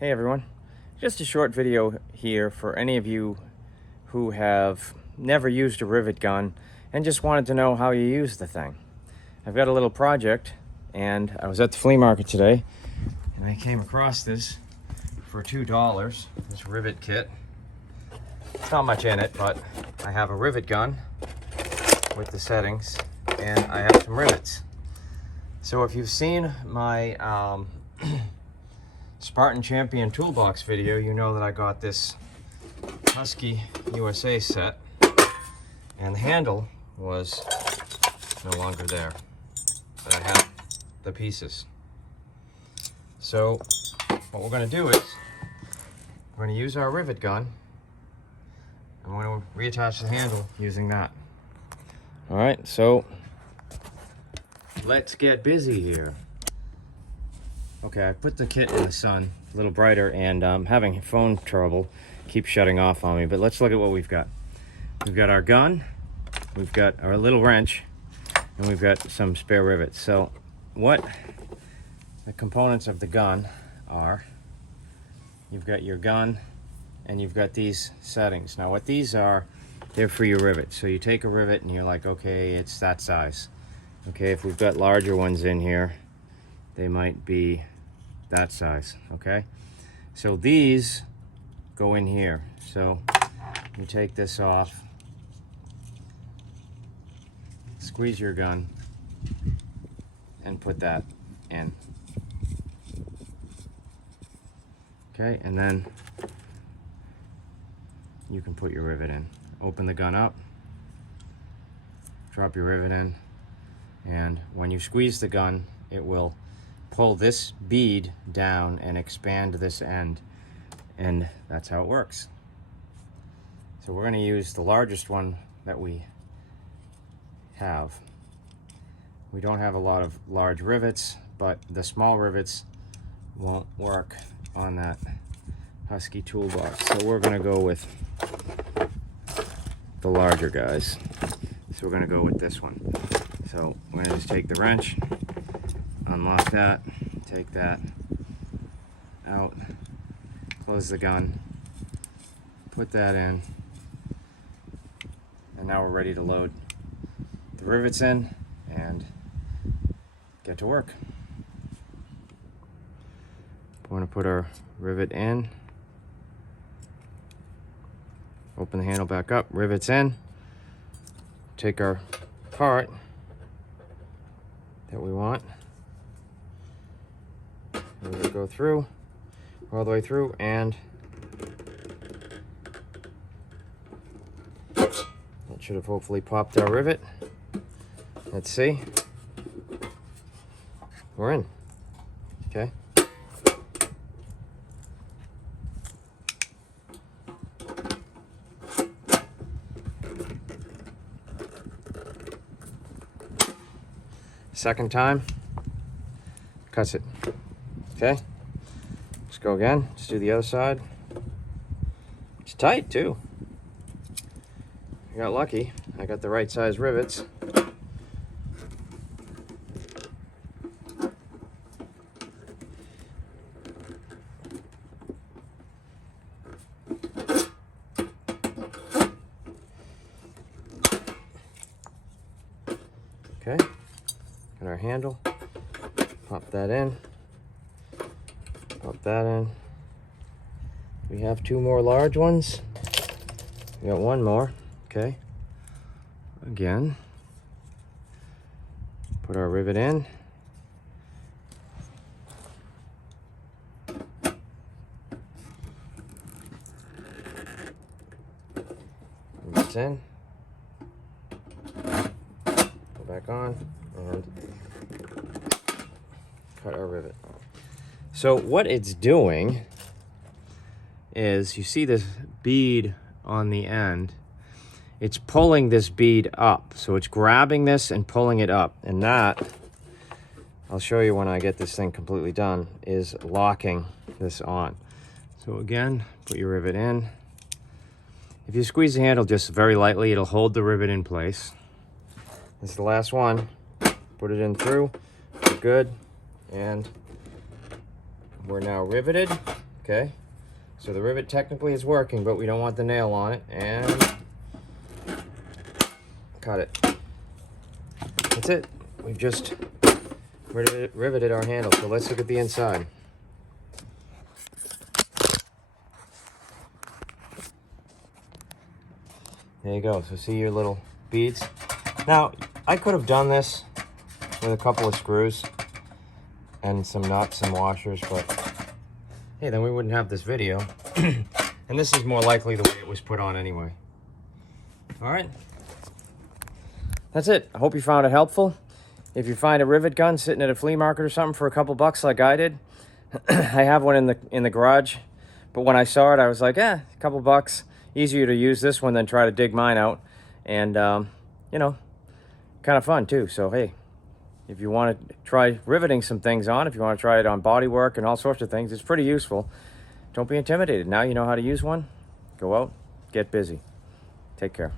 Hey everyone, just a short video here for any of you who have never used a rivet gun and just wanted to know how you use the thing. I've got a little project, and I was at the flea market today and I came across this for $2, this rivet kit. It's not much in it, but I have a rivet gun with the settings and I have some rivets. So if you've seen my Spartan Champion toolbox video, you know that I got this Husky USA set and the handle was no longer there, but I have the pieces. So what we're going to do is we're going to use our rivet gun and we're going to reattach the handle using that. All right, so let's get busy here. Okay, I put the kit in the sun, a little brighter, and I'm having phone trouble, keep shutting off on me, but let's look at what we've got. We've got our gun, we've got our little wrench, and we've got some spare rivets. So what the components of the gun are, you've got your gun and you've got these settings. Now what these are, they're for your rivets. So you take a rivet and you're like, okay, it's that size. Okay, if we've got larger ones in here, they might be that size. Okay, so these go in here. So you take this off, squeeze your gun, and put that in. Okay, and then you can put your rivet in. Open the gun up, drop your rivet in, and when you squeeze the gun, it will pull this bead down and expand this end, and that's how it works. So we're going to use the largest one that we have. We don't have a lot of large rivets, but the small rivets won't work on that Husky toolbox, so we're going to go with the larger guys. So we're going to go with this one. So we're going to just take the wrench, unlock that, take that out, close the gun, put that in, and now we're ready to load the rivets in and get to work. We want to put our rivet in, open the handle back up, rivets in, take our part that we want, we're going to go through, all the way through, and that should have hopefully popped our rivet. Let's see. We're in. Okay. Second time, cuts it. Okay, let's go again. Let's do the other side. It's tight too. I got lucky. I got the right size rivets. Okay, got our handle. Pop that in. Pop that in. We have two more large ones. We got one more. Okay. Again. Put our rivet in. Rivets in. Go back on and cut our rivet. So what it's doing is, you see this bead on the end, it's pulling this bead up. So it's grabbing this and pulling it up, and that, I'll show you when I get this thing completely done, is locking this on. So again, put your rivet in. If you squeeze the handle just very lightly, it'll hold the rivet in place. This is the last one. Put it in through. We're good. And we're now riveted. Okay, so the rivet technically is working, but we don't want the nail on it, and cut it. That's it. We've just riveted our handle, so let's look at the inside. There you go. So see your little beads. Now, I could have done this with a couple of screws and some nuts and washers, but hey, then we wouldn't have this video. And this is more likely the way it was put on anyway. All right. That's it. I hope you found it helpful. If you find a rivet gun sitting at a flea market or something for a couple bucks like I did, I have one in the garage, but when I saw it, I was like, a couple bucks. Easier to use this one than try to dig mine out. And, you know, kind of fun too. So, hey, if you want to try riveting some things on, if you want to try it on bodywork and all sorts of things, it's pretty useful. Don't be intimidated. Now you know how to use one. Go out, get busy. Take care.